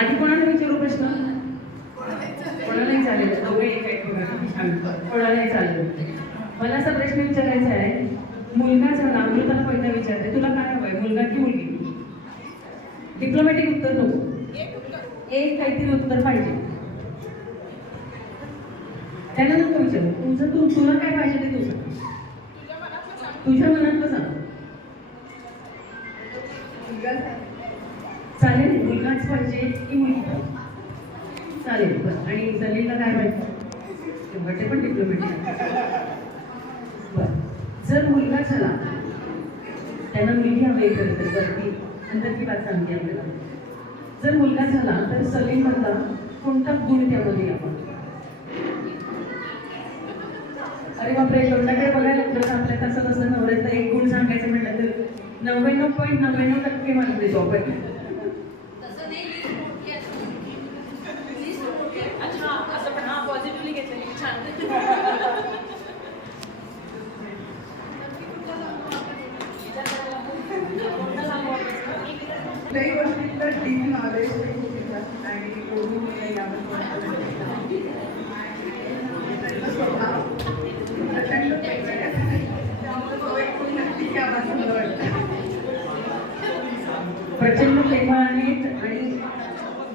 आधी कोणाला विचारू प्रश्न? कोणालाही चालेल, दोघे एक एक कोणालाही चालेल. मला असा प्रश्न विचारायचा आहे, मुलगा झाला, अमृताला पहिला विचारते, तुला काय हवंय, मुलगा की मुलगी? डिप्लोमॅटिक उत्तर नको, एक काहीतरी उत्तर पाहिजे. त्याला नको विचारू, तुला काय पाहिजे ते तू सांग, तुझ्या मनातलं सांग. चालेल, मुलगाच पाहिजे की मुलगी? चालेल. बरं, आणि सलीलला काय पाहिजे? ते पण डिप्लोमॅटिक. बरं, जर मुलगा झाला, त्यांना मुलगी हवी खरं तर, वरती नंतर ती बात सांगते आपल्याला. जर मुलगा झाला तर सलीलमधला कोणता गुण त्यामध्ये यावा? अरे बापरे, तोंडाकडे बघायला लागलं तर आपल्या तसं तसं नवऱ्याचा एक गुण सांगायचं म्हटलं तर 99.99% मार्क देतो आपण. काही गोष्टींचा डीप नॉलेज आणि प्रचंड प्रेमळ आहेत आणि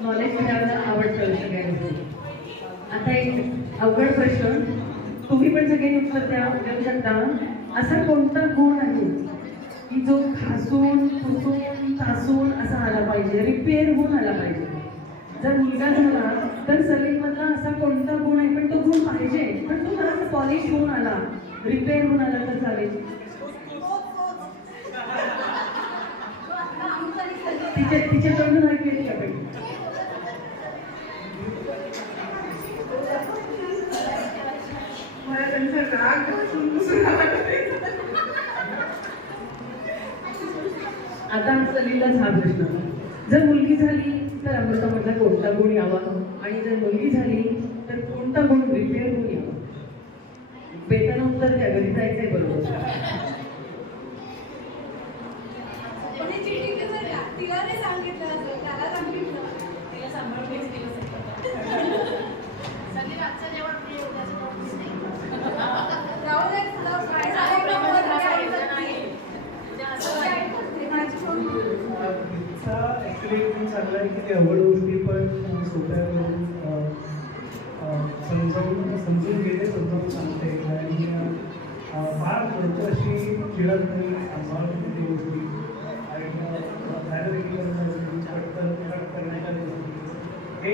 नॉलेज मिळायला आवडतं सगळ्यांना. आता एक अवघड प्रश्न, तुम्ही पण सगळ्यांनी उत्तर देऊ शकता. असा कोणता गुण आहे की जो खासून पुसून तासून असा आला पाहिजे, रिपेअर होऊन आला पाहिजे? जर मुलगा झाला तर सलीलमधला असा कोणता गुण आहे, पण तो गुण पाहिजे, पण तो जरा पॉलिश होऊन आला, रिपेअर होऊन आला तर चालेल. तिचे तोंड ऐकले आपण. मला त्यांचा राग आता सलीललाच हा प्रश्न, जर मुलगी झाली तर अमृतामधला कोणता गुण यावा, आणि जर मुलगी झाली तर कोणता गुण रिपेअर होऊन यावा? बेताना उत्तर द्या, घरी जायचंय बरोबर. चांगला आहे की ते अवघड गोष्टी पण सोप्या समजून घेते, समजावून सांगते आणि फार भरपूर अशी चिरत नाही सांभाळून घेते गोष्टी आणि पटकन करण्याच्या गोष्टी हे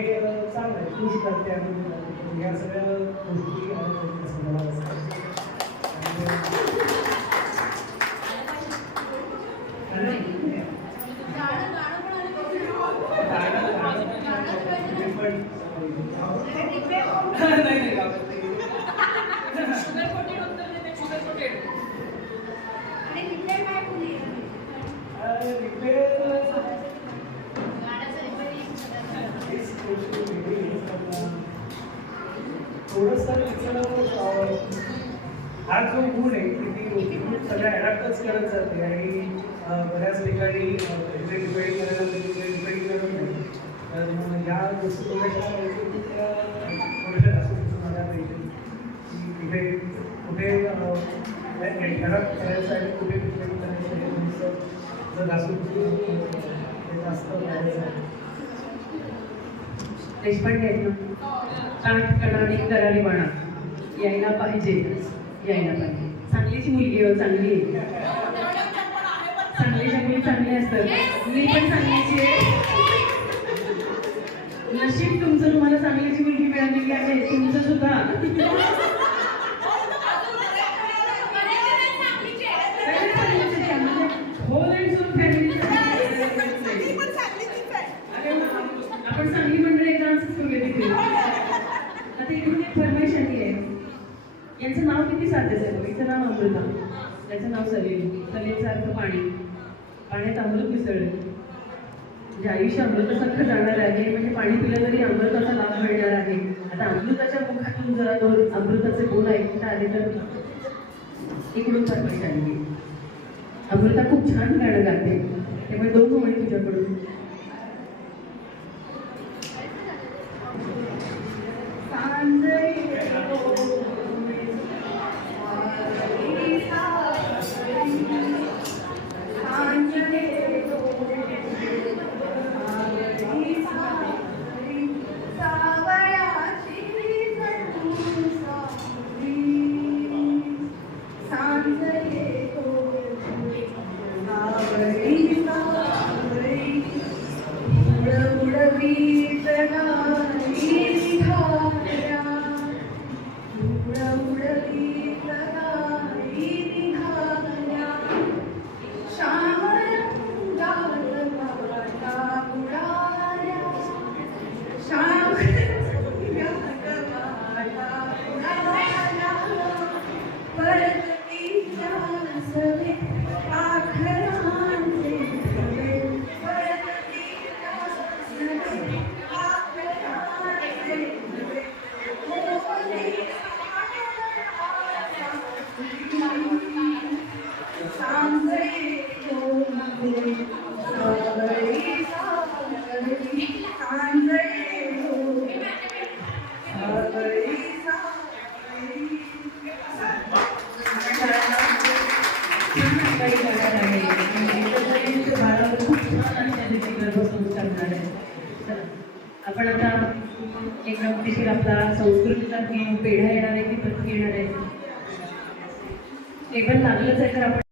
चांगलं आहे, खुश करते आणि या सगळ्या गोष्टी मला असतात. हा जो गुण आहे की ती गोष्टी सगळ्या ॲडॅप्टच करत जाते आणि बऱ्याच ठिकाणी डिपेंड करायला डिपेंड करत नाही. तर मग या गोष्टी थोड्याशा थोड्याशा जास्त आल्या पाहिजे की कुठे ॲडॅप्ट करायचं आहे, कुठे डिपेंड करायचं आहे, जर जास्त करायचं आहे. देशपांडे आहेत ना, काठ कणाने करारी म्हणा, यायला पाहिजे, यायला पाहिजे. चांगलीच मुलगी हो, चांगली आहे, चांगलीच्या मुली चांगली असतात. मी पण चांगलीची आहे. नशीब तुमचं, तुम्हाला चांगलीची मुलगी मिळालेली आहे, तुमचं सुद्धा. आपण चांगली मंडळी डान्सच करूया तिथे. आता इकडून एक फरमाईश आली आहे. यांचं नाव किती साधेच आहे. हिचं नाव अमृता, त्याचं नाव सलील. सलीलचं अर्थ पाणी, पाण्यात अमृत मिसळलं, म्हणजे आयुष्य अमृतासारखं जाणार आहे. म्हणजे पाणी पिलं तरी अमृताचा लाभ मिळणार आहे. आता अमृताच्या मुखातून जरा दोन अमृताचे गुण ऐकता आले तर इकडून फरमाईश आली. अमृता खूप छान गाणं गाते, त्यामुळे दोन ओळी तुझ्याकडून. बनणार आहे. चला आपण आता एक गमतीशीर आपला संस्कृतीचा पेढा येणार आहे की प्रति येणार आहे. टेबल लागलंच आहे तर आपण